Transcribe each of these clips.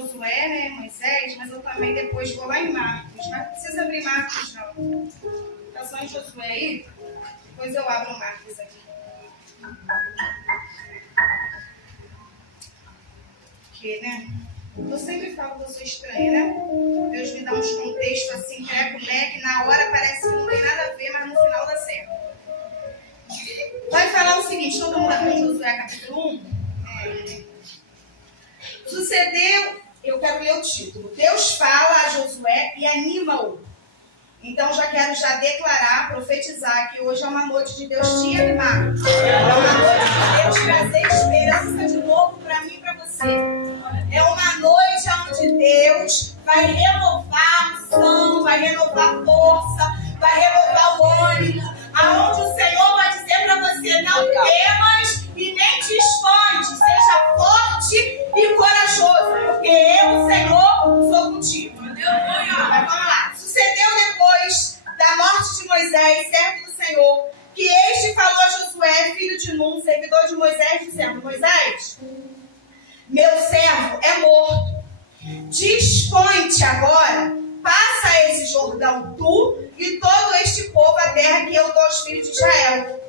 Josué, né, Moisés, mas eu também depois vou lá em Marcos. Mas não precisa abrir Marcos, não. Tá só em Josué aí? Depois eu abro Marcos aqui. Porque, né? Eu sempre falo que eu sou estranha, né? Deus me dá uns contextos assim, creco-leque, na hora parece que não tem nada a ver, mas no final dá certo. Vai falar o seguinte, todo mundo abriu Josué capítulo 1? Sucedeu, eu quero ler o título. Deus fala a Josué e anima-o. Então já quero declarar, profetizar que hoje é uma noite de Deus te animar. É uma noite de Deus trazer esperança de novo para mim e para você. É uma noite onde Deus vai renovar a unção, vai renovar a força, vai renovar o ânimo. Aonde o Senhor vai dizer para você, não temas e nem te esconde, seja forte e corajoso, porque eu, Senhor, sou contigo. Mas vamos lá. Sucedeu depois da morte de Moisés, servo do Senhor, que este falou a Josué, filho de Nun, servidor de Moisés, dizendo: Moisés, meu servo é morto. Dispõe-te agora, passa esse Jordão tu e todo este povo a terra que eu dou aos filhos de Israel.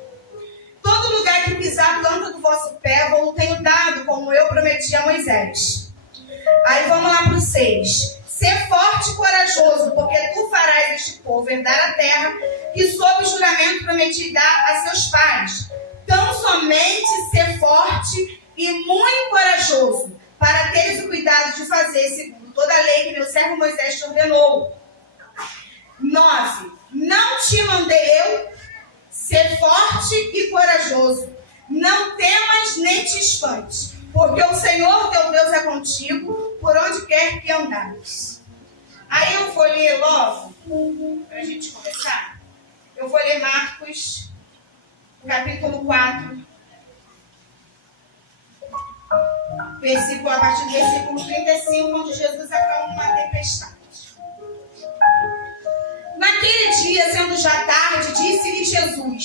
Todo lugar que pisar a planta do vosso pé, vou tenho dado, como eu prometi a Moisés. Aí vamos lá para o 6. Ser forte e corajoso, porque tu farás este povo herdar a terra que sob juramento prometi dar a seus pais. Tão somente ser forte e muito corajoso, para teres o cuidado de fazer segundo toda a lei que meu servo Moisés te ordenou. 9. Não te mandei eu ser forte e corajoso. Não temas nem te espantes, porque o Senhor teu Deus é contigo, por onde quer que andares. Aí eu vou ler logo, para a gente começar. Eu vou ler Marcos, capítulo 4, a partir do versículo 35, onde Jesus acalma uma tempestade. Naquele dia, sendo já tarde, disse-lhe Jesus: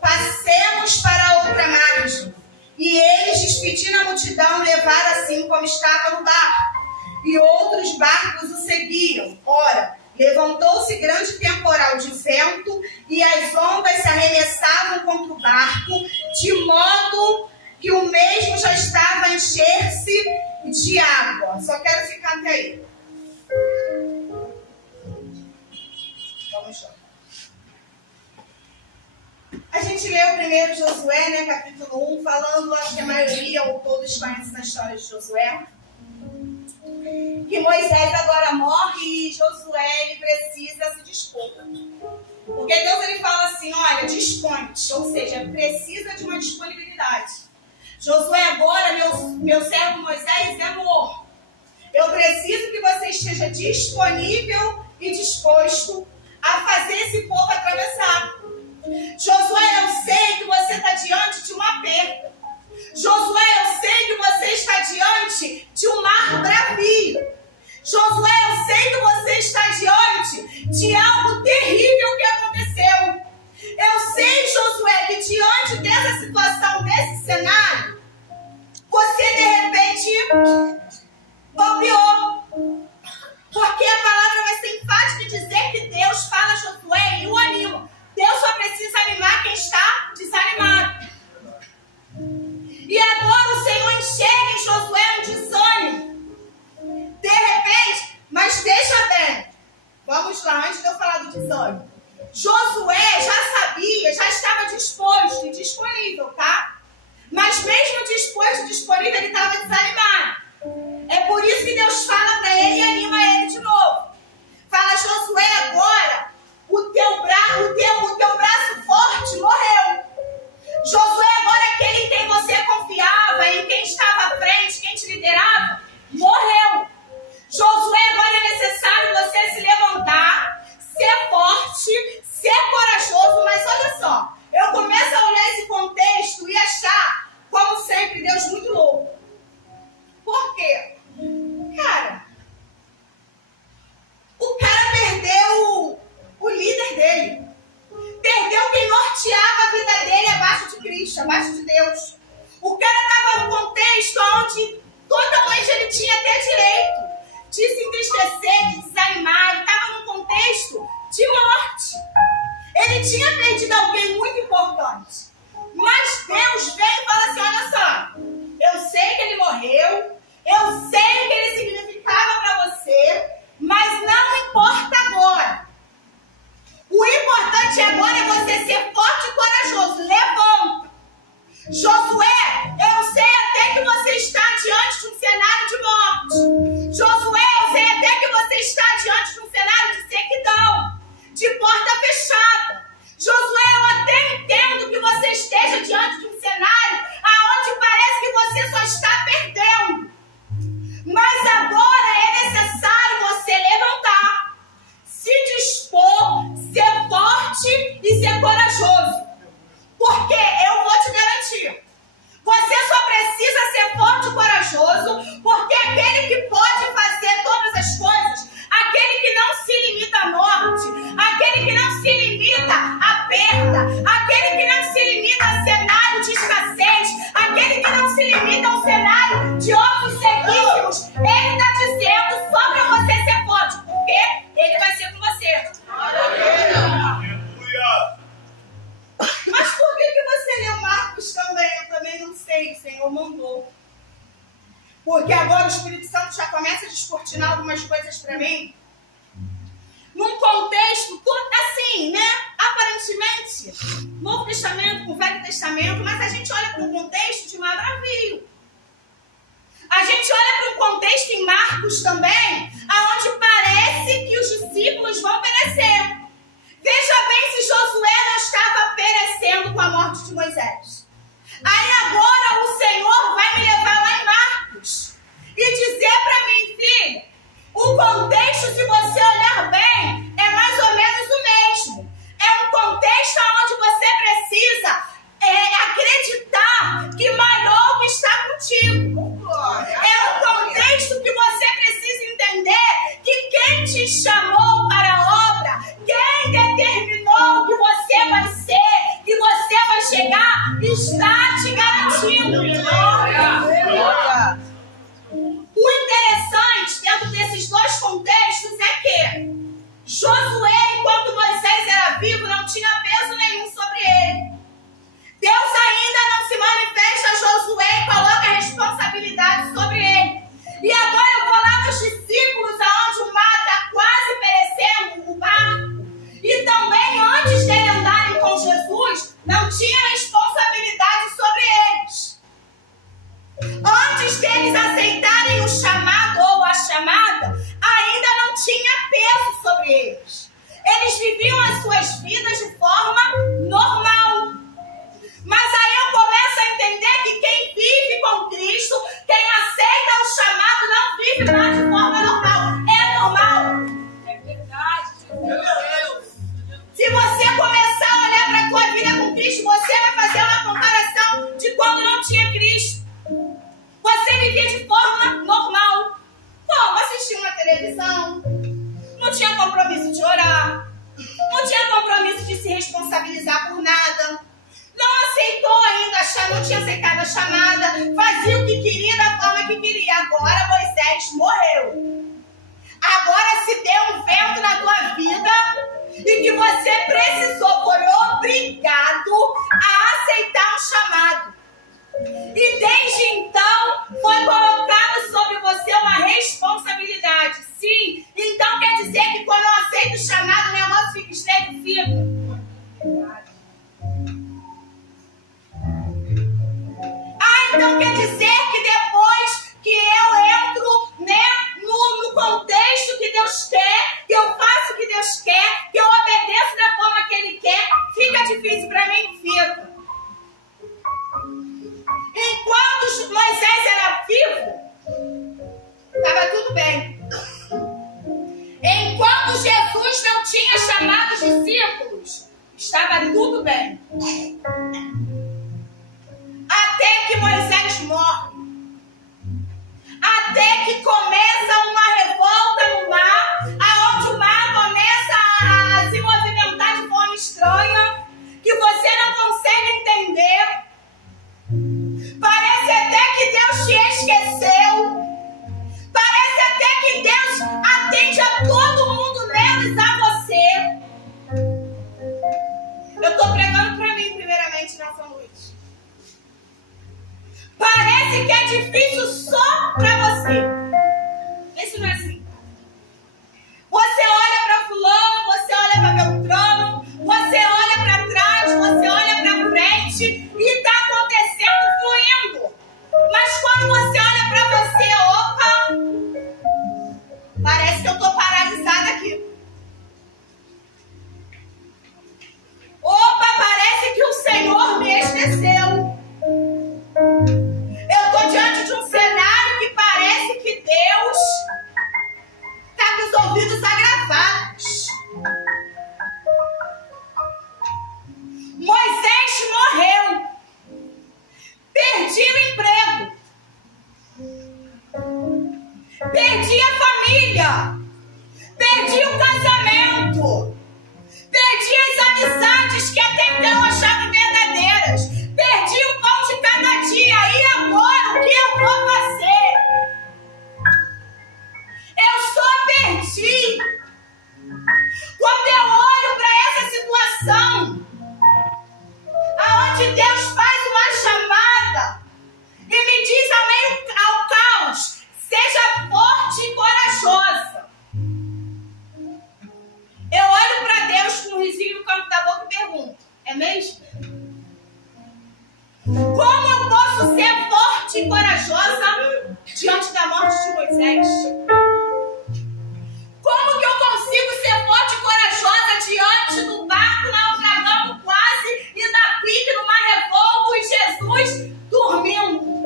passemos para outra margem. E eles, despedindo a multidão, levaram assim como estava no barco. E outros barcos o seguiam. Ora, levantou-se grande temporal de vento, e as ondas se arremessavam contra o barco, de modo que o mesmo já estava a encher-se de água. Só quero ficar até aí. Vamos lá. A gente leu primeiro Josué, né, capítulo 1, falando, acho que a maioria ou todos conhecem a história de Josué, que Moisés agora morre e Josué ele precisa se dispor. Porque Deus ele fala assim, olha, dispõe-te, ou seja, precisa de uma disponibilidade. Josué agora, meu servo Moisés é morto. Eu preciso que você esteja disponível e disposto a fazer esse povo atravessar. Josué, eu sei que você está diante de um aperto. Josué, eu sei que você está diante de um mar bravio. Josué, eu sei que você está diante de algo terrível que aconteceu. Eu sei, Josué, que diante dessa situação, desse cenário, você de repente bobeou. Porque a palavra vai ser enfática em dizer que Deus fala a Josué e o anima. Deus só precisa animar quem está desanimado. E agora o Senhor enxerga em Josué um desânimo. De repente, mas veja bem. Vamos lá, antes de eu falar do desânimo. Josué já sabia, já estava disposto e disponível, tá? Mas mesmo disposto e disponível, ele estava desanimado. É por isso que Deus fala para ele e anima ele de novo. Fala, Josué, agora o teu braço forte morreu. Josué, agora aquele em quem você confiava, em quem estava à frente, quem te liderava, morreu. Josué, agora é necessário você se levantar, ser forte, ser corajoso. Mas olha só, eu começo a olhar esse contexto e achar, como sempre, Deus muito louco. Por quê? Cara, tinha perdido alguém muito importante. Mas Deus veio e fala assim, olha só, eu sei que ele morreu, eu sei o que ele significava para você, mas não importa agora. O importante agora é você ser forte e corajoso. Levanta. Josué, eu sei até que você está diante de um cenário de morte. Josué, eu sei até que você está diante de um cenário de sequidão, de porta fechada. Josué, eu até entendo que você esteja diante de um cenário onde parece que você só está perdendo. Mas agora é necessário você levantar, se dispor, ser forte e ser corajoso. Porque eu vou te garantir, você só precisa ser forte e corajoso, porque aquele que pode fazer todas as coisas, aquele que não se limita à morte, aquele que não se limita à perda, aquele que não se limita a cenário de escassez, aquele que não se limita ao cenário de ossos sequíssimos, ele está dizendo só para você ser forte, porque ele vai ser com você. Mas por que você leu Marcos também? Eu também não sei, o Senhor mandou. Porque agora o Espírito Santo já começa a descortinar algumas coisas para mim. Num contexto, assim, né? Aparentemente, Novo Testamento com o Velho Testamento, mas a gente olha para um contexto de maravilha. A gente olha para um contexto em Marcos também, onde parece que os discípulos vão perecer. Veja bem se Josué não estava perecendo com a morte de Moisés. Aí agora o Senhor vai me levar lá em Marcos e dizer para mim, filho, o contexto, se você olhar bem, é mais ou menos o mesmo. É um contexto onde você precisa acreditar que maior está contigo. É um contexto que você precisa entender que quem te chamou para a obra, quem determinou que você vai ser, que você vai chegar, está te garantindo. O interessante dentro desses dois contextos é que Josué, enquanto Moisés era vivo, não tinha peso nenhum sobre ele. Deus ainda não se manifesta a Josué e coloca a responsabilidade sobre ele. E agora eu vou lá nos discípulos, aonde o mar está quase perecendo, o barco. E também antes de eles andarem com Jesus, não tinha responsabilidade sobre eles. Antes deles aceitarem o chamado ou a chamada, ainda não tinha peso sobre eles. Eles viviam as suas vidas de forma normal. Mas aí eu começo a entender que quem vive com Cristo, quem aceita o chamado, não vive mais de forma normal. É normal. É verdade, meu Deus. Se você começar a olhar para a tua vida com Cristo, você vai fazer uma comparação de quando não tinha Cristo. Você vivia de forma normal. Como? Assistia uma televisão, não tinha compromisso de orar, não tinha compromisso de se responsabilizar por nada, não aceitou ainda, não tinha aceitado a chamada, fazia o que queria da forma que queria. Agora Moisés morreu. Agora se deu um vento na tua vida e que você precisou, foi obrigado a aceitar o chamado. E desde então foi colocado sobre você uma responsabilidade. Sim, então quer dizer que quando eu aceito o chamado, o negócio fica estreito, fica. Então quer dizer que depois que eu entro, né, no contexto que Deus quer, que eu faço o que Deus quer, que eu obedeço da forma que Ele quer, fica difícil para mim? Fica. Enquanto Moisés era vivo, estava tudo bem. Enquanto Jesus não tinha chamado os discípulos, estava tudo bem. Até que Moisés morre. Até que começa uma revolta no mar, aonde o mar começa a se movimentar de forma estranha, que você não consegue entender. Parece até que Deus te esqueceu. Parece até que Deus atende a todo mundo menos a você. mesmo? Como eu posso ser forte e corajosa diante da morte de Moisés? Como que eu consigo ser forte e corajosa diante do barco naufragando quase e da pique no mar revolto e Jesus dormindo?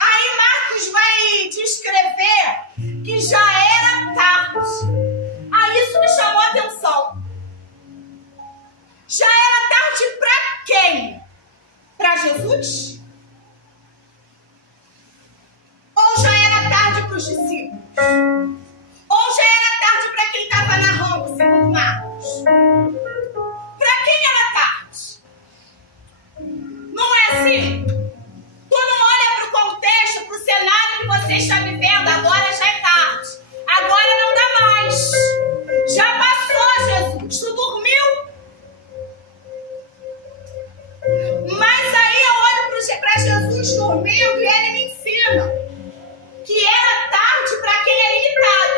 Aí Marcos vai descrever que já era tarde. Aí isso me chamou a atenção. Já era tarde para quem? Para Jesus? Ou já era tarde para os discípulos? Ou já era tarde para quem estava narrando, segundo Marcos? Para quem era tarde? Não é assim? Tu não olha para o contexto, para o cenário que você está vivendo, agora já é tarde. Agora não dá mais. Já passou, Jesus. Tu dormiu. Mas aí eu olho para Jesus dormindo e ele me ensina que era tarde para quem é limitado.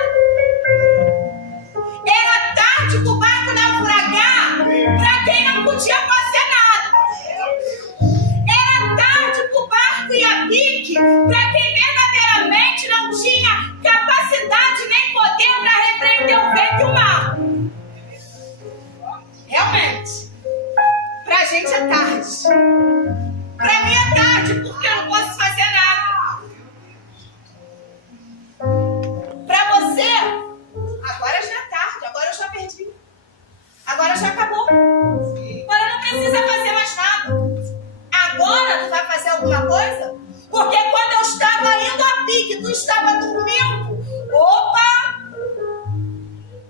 Era tarde para o barco naufragar para quem não podia fazer nada. Era tarde para o barco ir a pique para quem verdadeiramente não tinha capacidade nem poder para repreender o vento e o mar. Realmente, para a gente é tarde. Para mim é tarde porque eu não posso fazer nada. Para você, agora já é tarde, agora eu já perdi. Agora já acabou. Agora não precisa fazer mais nada. Agora tu vai fazer alguma coisa? Porque quando eu estava indo a pique, tu estava dormindo. Opa!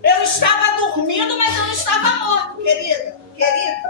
Eu estava dormindo, mas eu não estava morto, querida. Querido.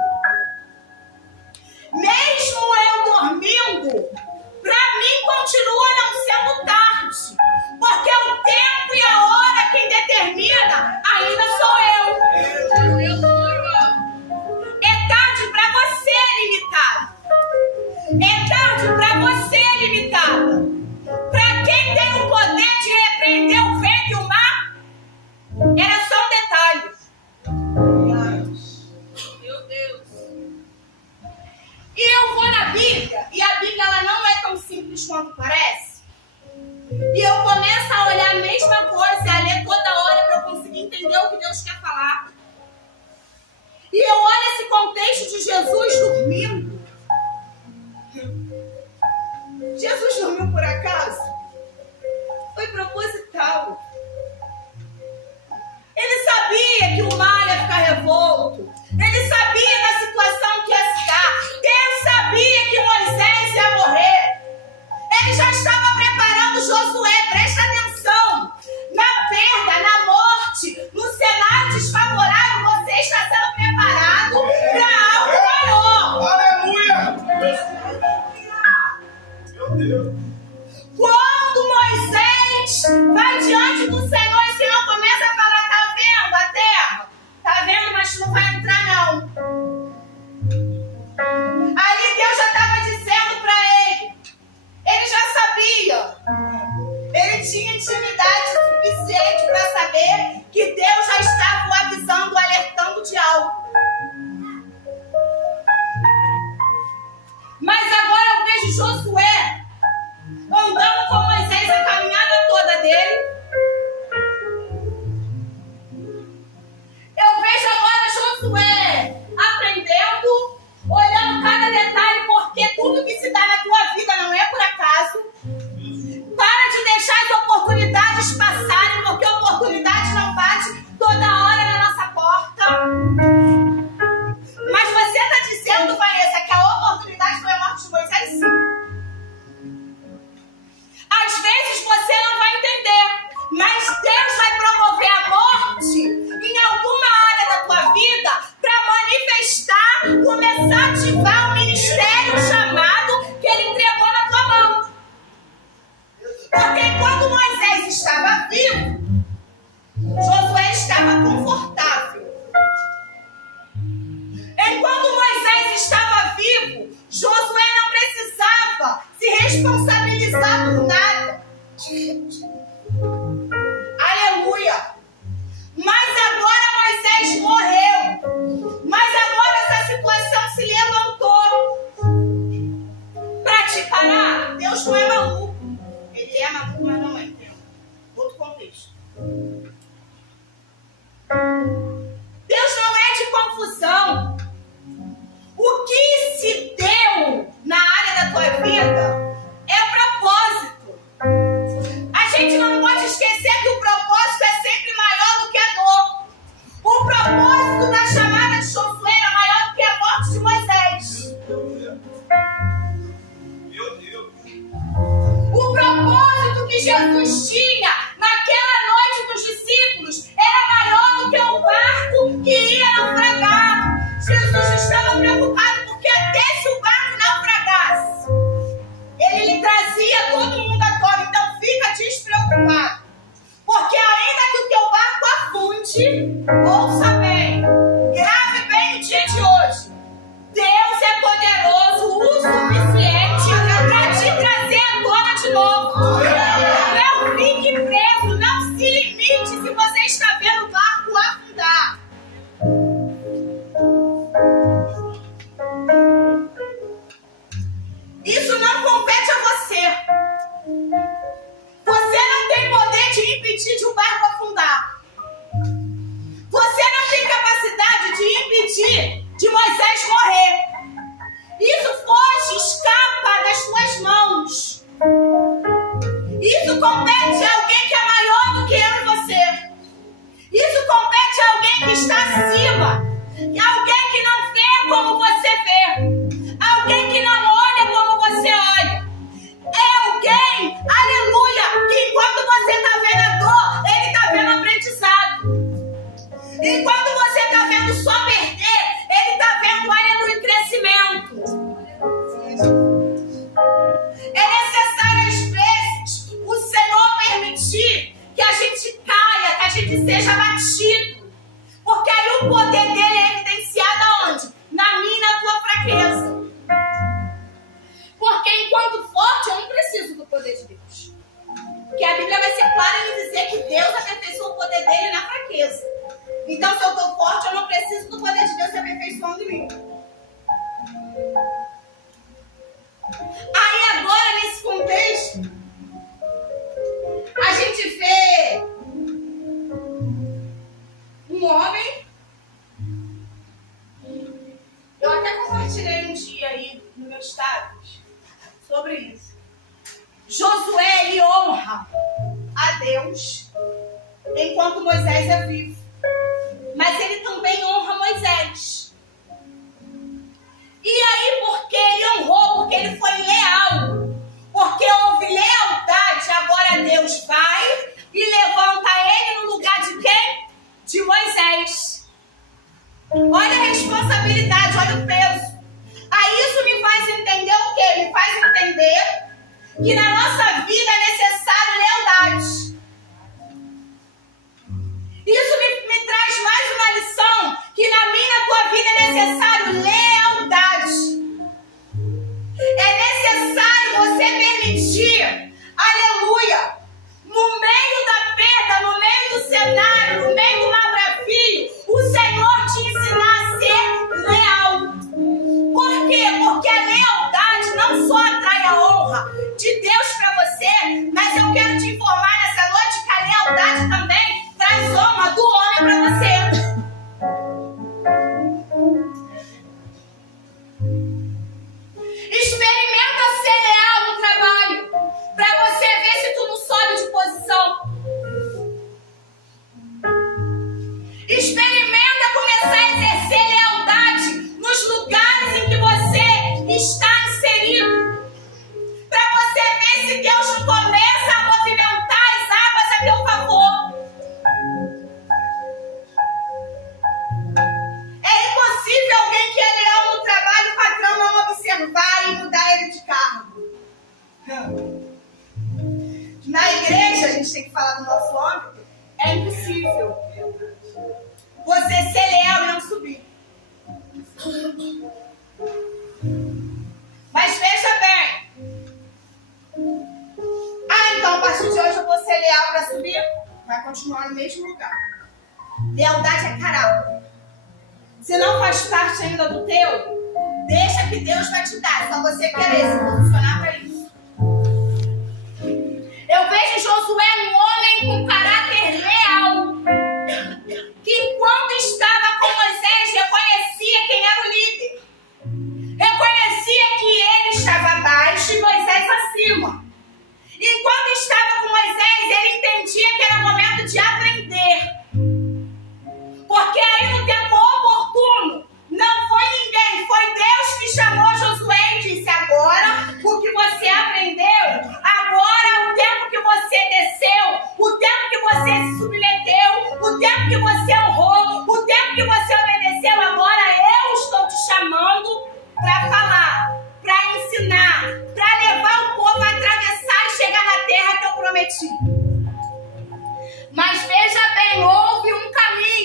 gente, ouça bem, grave bem no dia de hoje. Deus é poderoso o suficiente para te trazer à tona de novo. Não fique preso, não se limite se você está vendo o barco afundar. Isso não compete a você. Você não tem poder de impedir de um barco afundar. Você não tem capacidade de impedir de Moisés morrer. Isso foge, escapa das suas mãos. Isso compete a alguém que é maior do que eu e você. Isso compete a alguém que está acima. Alguém que não vê como você vê. Alguém que não olha como você olha. É alguém, aleluia, que enquanto você está vendo a dor, ele está vendo o aprendizado. Enquanto você está vendo só perder, ele está vendo, aleluia, crescimento. É necessário, às vezes, o Senhor permitir que a gente caia, que a gente seja batido. Porque aí o poder dele é evidenciado aonde? Na minha e na tua fraqueza. Porque enquanto forte, eu não preciso do poder de Deus. Porque a Bíblia vai ser clara em dizer que Deus aperfeiçoa o poder dele na fraqueza. Então, se eu estou forte, eu não preciso do poder de Deus se aperfeiçoando em mim. Aí agora, nesse contexto, a gente vê um homem. Eu até compartilhei um dia aí no meu status sobre isso. Josué, ele honra a Deus enquanto Moisés é vivo. Mas ele também honra Moisés. E aí, porque ele honrou, porque ele foi leal, porque houve lealdade, agora Deus vai e levanta ele no lugar de quem? De Moisés. Olha a responsabilidade, olha o peso. Aí isso me faz entender o quê? Me faz entender que na nossa vida é necessário lealdade. Isso me traz mais uma lição, que na minha e na tua vida é necessário lealdade. É necessário você permitir, aleluia, no meio da perda, no meio do cenário, no meio do maravilho, o Senhor te ensinar a ser leal. Por quê? Porque a lealdade não só atrai a honra de Deus para você, mas eu quero te informar nessa noite que a lealdade também traz honra do homem para você. Experimenta ser leal no trabalho, para você ver se tu não sobe de posição. Experimenta começar a exercer lealdade nos lugares em que você está inserido, para você ver se Deus não começa a movimentar as águas a teu favor. É impossível alguém que é leal no trabalho, o patrão não observar e mudar ele de cargo. Na igreja, a gente tem que falar do nosso âmbito, é impossível você ser leal e não subir. Mas veja bem. Então a partir de hoje eu vou ser leal para subir? Vai continuar no mesmo lugar. Lealdade é caráter. Se não faz parte ainda do teu, deixa que Deus vai te dar. Só você querer se posicionar para isso. Eu vejo Josué um homem com caráter leal, que enquanto estava com Moisés reconhecia quem era o líder, reconhecia que ele estava abaixo e Moisés acima. Enquanto estava com Moisés, ele entendia que era momento de aprender, porque aí no tempo oportuno não foi ninguém, foi Deus que chamou Josué e disse: agora o que você aprendeu, agora o tempo que você desceu, o tempo que você se submeteu, o tempo que você honrou, o tempo que você obedeceu, agora eu estou te chamando para falar, para ensinar, para levar o povo a atravessar e chegar na terra que eu prometi. Mas veja bem, houve um caminho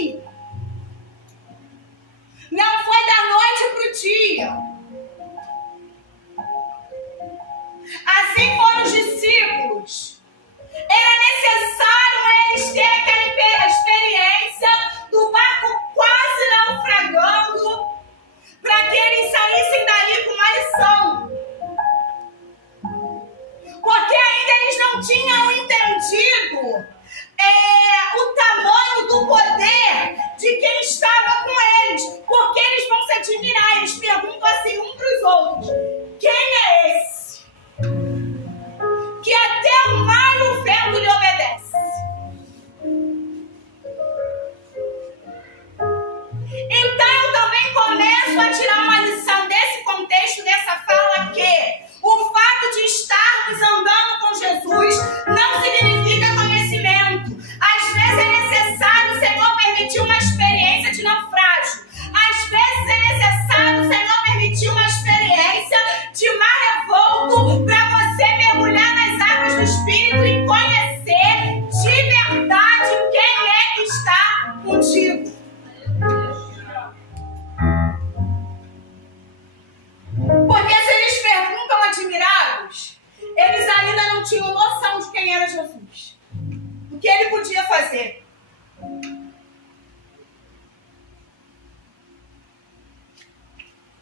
que ele podia fazer.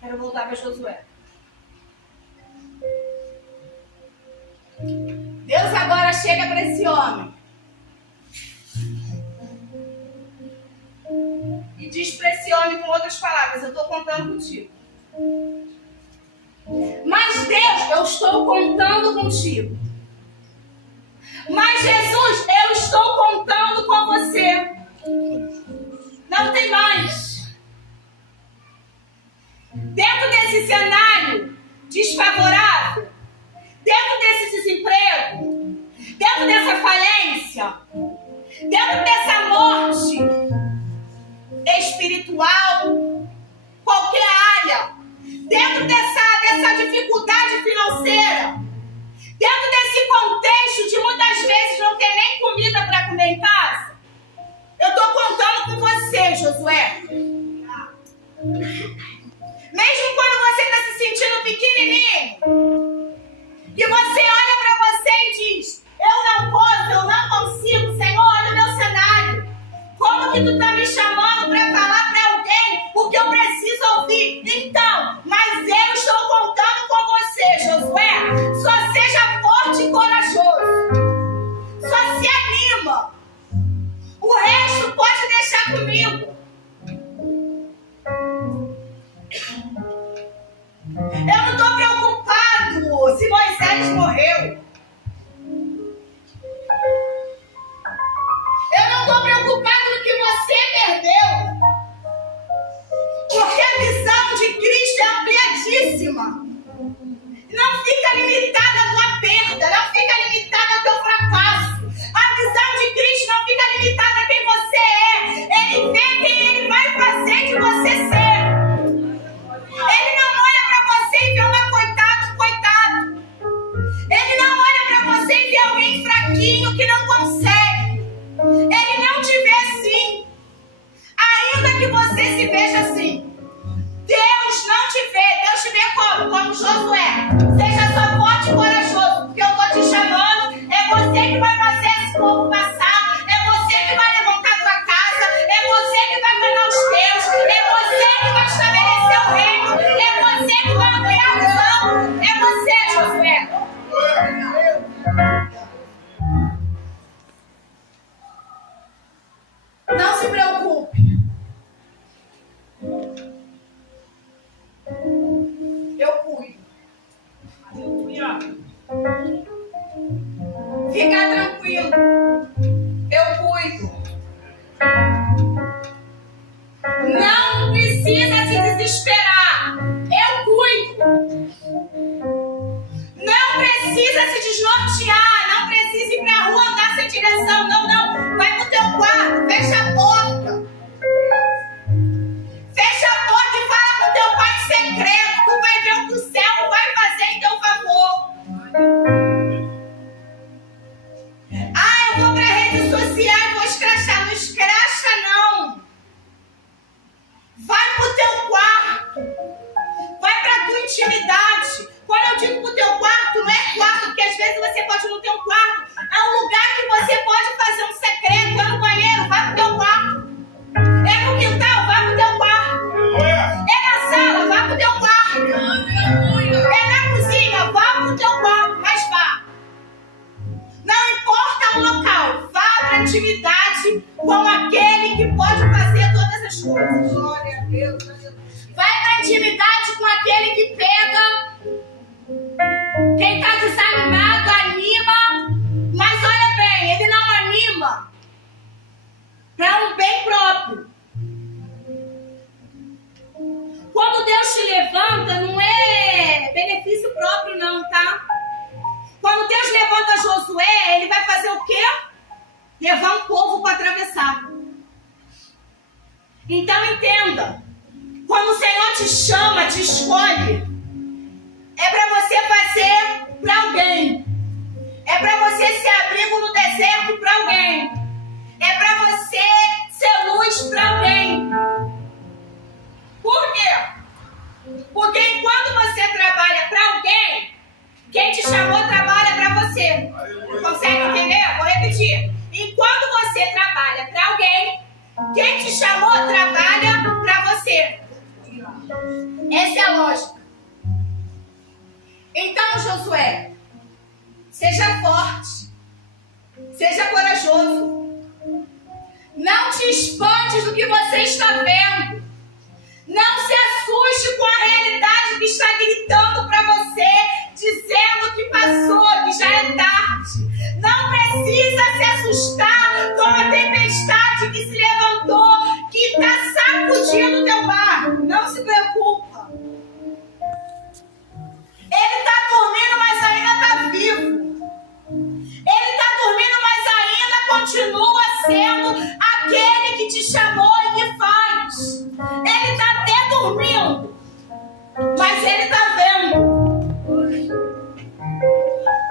Quero voltar para Josué. Deus agora chega para esse homem e diz para esse homem, com outras palavras: eu estou contando contigo. Mas Deus, eu estou contando contigo. Mas Jesus, eu estou contando com você. Não tem mais. Dentro desse cenário desfavorável, dentro desse desemprego, dentro dessa falência, dentro dessa morte espiritual, qualquer área, dentro dessa dificuldade financeira, dentro desse contexto de muitas vezes não ter nem comida para comer em casa, eu estou contando com você, Josué. Mesmo quando você está se sentindo pequenininho, que você olha para você e diz: eu não posso, eu não consigo, Senhor, olha o meu cenário. Como que tu está me chamando para falar para alguém o que eu preciso ouvir? Então, mas eu estou contando com você, Josué. Só seja forte e corajoso. Só se anima. O resto pode deixar comigo. Eu não estou preocupado se Moisés morreu. Eu não estou preocupado no que você perdeu. Porque a visão de Cristo é ampliadíssima. Não fica limitada à tua perda, não fica limitada ao teu fracasso. A visão de Cristo não fica limitada a quem você é. Ele vê quem Ele vai fazer de você ser. Ele não olha para você e vê uma coitado. Ele não olha para você e vê alguém fraquinho que não consegue. Ele não te vê assim. Ainda que você se veja assim, Deus não te vê. Deus te vê como? Como Josué. Seja só forte e corajoso, porque eu estou te chamando. É você que vai fazer esse povo passar. É você que vai levantar a tua casa. É você que vai ganhar os teus. É você que vai estabelecer o reino. É você que vai ampliar a visão. É você, Josué. Não se preocupe. Eu cuido. Fica tranquilo. Eu cuido. Não precisa se desesperar. Eu cuido. Não precisa se desnortear. Não precisa ir pra rua andar sem direção. Não. Vai pro teu quarto. Fecha a porta. Fecha a porta e fala com teu pai em secreto. Tu vai ver o que o céu vai fazer em teu favor. Eu vou pra rede social e vou escrachar. Não escracha, não. Vai pro teu quarto. Vai pra tua intimidade. Quando eu digo pro teu quarto, não é quarto, porque às vezes você pode não ter um quarto. É um lugar que você pode fazer um secreto. É no banheiro, vai pro teu quarto. É no quintal, vai pro teu quarto. É na sala, vai pro teu quarto. É na cozinha, vá pro teu quarto. Mas vá. Não importa o local, vá pra intimidade com aquele que pode fazer todas as coisas. Glória a Deus. Vai pra intimidade com aquele que pega. Quem está desanimado, anima. Mas olha bem, ele não anima para um bem próprio. Quando Deus te levanta, não é benefício próprio não, tá? Quando Deus levanta Josué, Ele vai fazer o quê? Levar um povo para atravessar. Então entenda, quando o Senhor te chama, te escolhe, é para você fazer para alguém. É para você ser abrigo no deserto para alguém. É para você ser luz para alguém. Por quê? Porque enquanto você trabalha para alguém, quem te chamou trabalha para você. Consegue entender? Vou repetir. Enquanto Quem te chamou trabalha para você. Essa é a lógica. Então, Josué, seja forte, seja corajoso. Não te espantes do que você está vendo. Não se assuste com a realidade que está gritando para você, dizendo que passou, que já é tarde. Não precisa se assustar com a tempestade que se levantou, que está sacudindo o teu barco. Não se preocupa. Ele está dormindo, mas ainda está vivo. Ele está dormindo, mas ainda continua sendo aquele que te chamou e que faz. Ele está até dormindo, mas ele está vendo.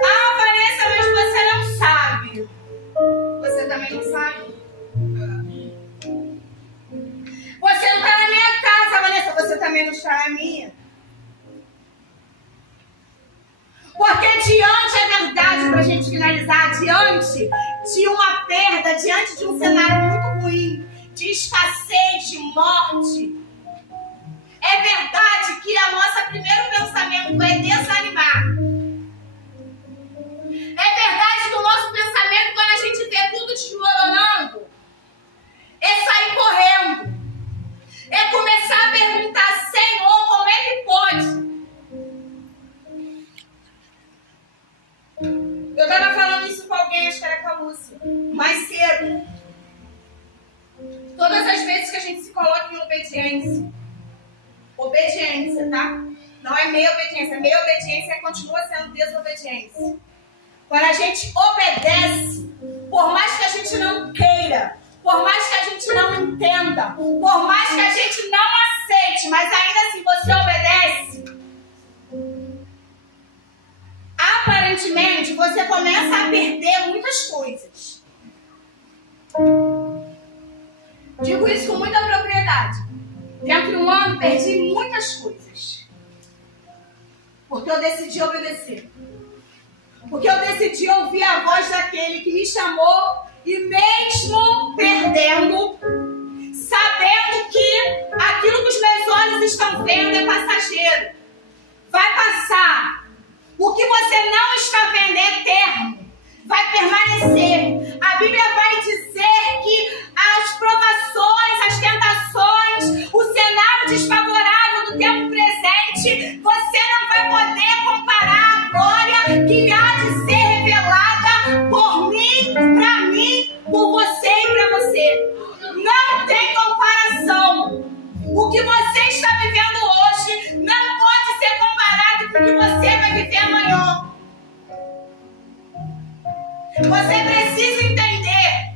Ah, Vanessa, mas você não sabe. Você também não sabe? Você não está na minha casa, Vanessa. Você também não está na minha. Porque diante, é verdade, para a gente finalizar, diante de uma perda, diante de um cenário muito ruim, de escassez, de morte, é verdade que o nosso primeiro pensamento é desanimar. É verdade que o nosso pensamento, quando a gente vê tudo desmoronando, é sair correndo. É começar a perguntar, Senhor, como é que pode? Eu estava falando isso com alguém, acho que era com a Lúcia, mais cedo. Todas as vezes que a gente se coloca em obediência, tá? Não é meia obediência. Meia obediência continua sendo desobediência. Quando a gente obedece, por mais que a gente não queira, por mais que a gente não entenda, por mais que a gente não aceite, mas ainda assim você obedece, aparentemente você começa a perder muitas coisas. Digo isso com muita propriedade. Dentro de um ano perdi muitas coisas. Porque eu decidi obedecer. Porque eu decidi ouvir a voz daquele que me chamou e mesmo perdendo, sabendo que aquilo que os meus olhos estão vendo é passageiro. Vai passar. O que você não está vendo é eterno. Vai permanecer. A Bíblia vai dizer que as provações, as tentações, o cenário desfavorável do tempo presente, você não vai poder comparar a glória que há de ser revelada por mim, para mim, por você e para você. Não tem comparação. O que você está vivendo hoje não pode ser comparado com o que você vai viver amanhã. Você precisa entender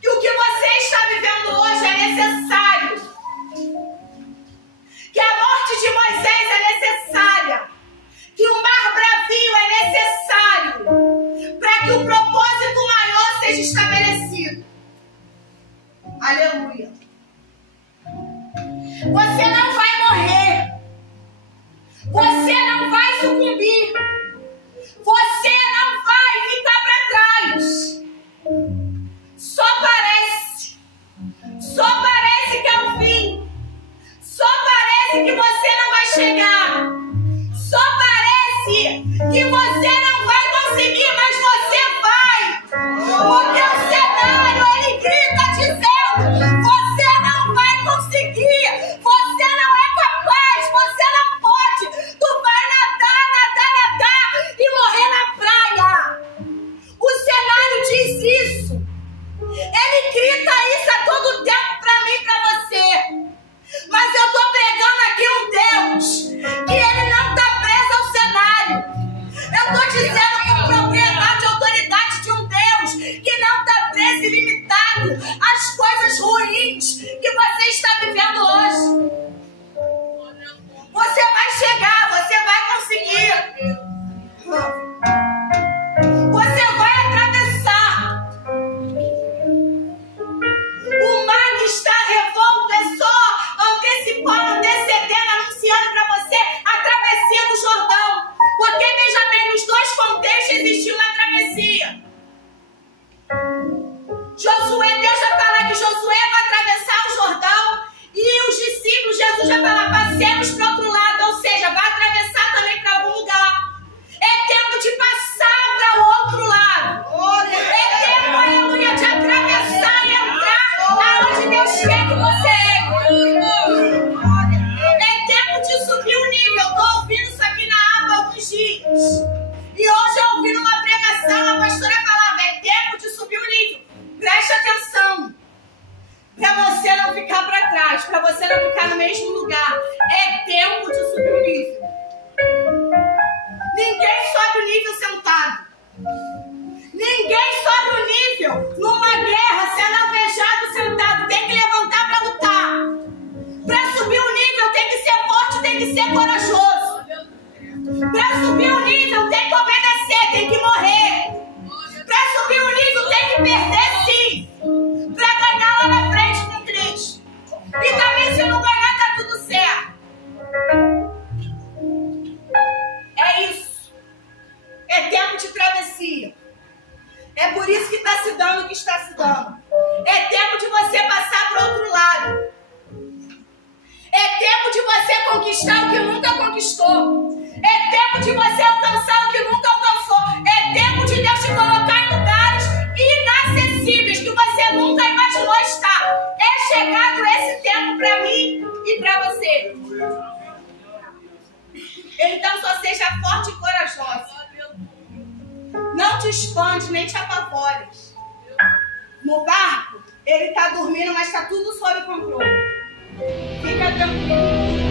que o que você está vivendo hoje é necessário. Que a morte de Moisés é necessária. Que o mar bravio é necessário. Para que o propósito maior seja estabelecido. Aleluia. Você não vai morrer. Você não vai sucumbir. Você não vai ficar para trás. Só parece. Só parece que é o fim. Só parece que você não vai chegar. Só parece que você não vai conseguir, mas você vai. Porque o cenário, ele grita dizendo, você não vai conseguir. Você Jesus vai falar, passemos para o outro lado, ou seja, vai atravessar também para algum lugar. É tempo de passar para o outro lado. É tempo, aleluia, de atravessar e entrar aonde Deus quer que você entre. É tempo de subir o nível. Estou ouvindo isso aqui na aba há alguns dias. E hoje eu ouvi numa pregação, a pastora falava, é tempo de subir o nível. Preste atenção. Para você não ficar para trás, para você não ficar no mesmo lugar. É tempo de subir o nível. Ninguém sobe o nível sentado. Ninguém sobe o nível numa guerra sendo alvejado sentado. Tem que levantar para lutar. Para subir o nível tem que ser forte, tem que ser corajoso. Para subir o nível tem que obedecer, tem que morrer. Para subir o nível tem que perder sim. Para ganhar lá na frente com Cristo. E também se não ganhar tá tudo certo. É isso. É tempo de travessia. É por isso que está se dando o que está se dando. É tempo de você passar para o outro lado. É tempo de você conquistar o que nunca conquistou. É tempo de você alcançar o que nunca alcançou. É tempo de Deus te colocar em lugares inacessíveis que você nunca imaginou estar. É chegado esse tempo para mim e para você. Então só seja forte e corajosa. Não te esconde, nem te apavores. No barco, ele está dormindo, mas está tudo sob controle. Fica tranquilo.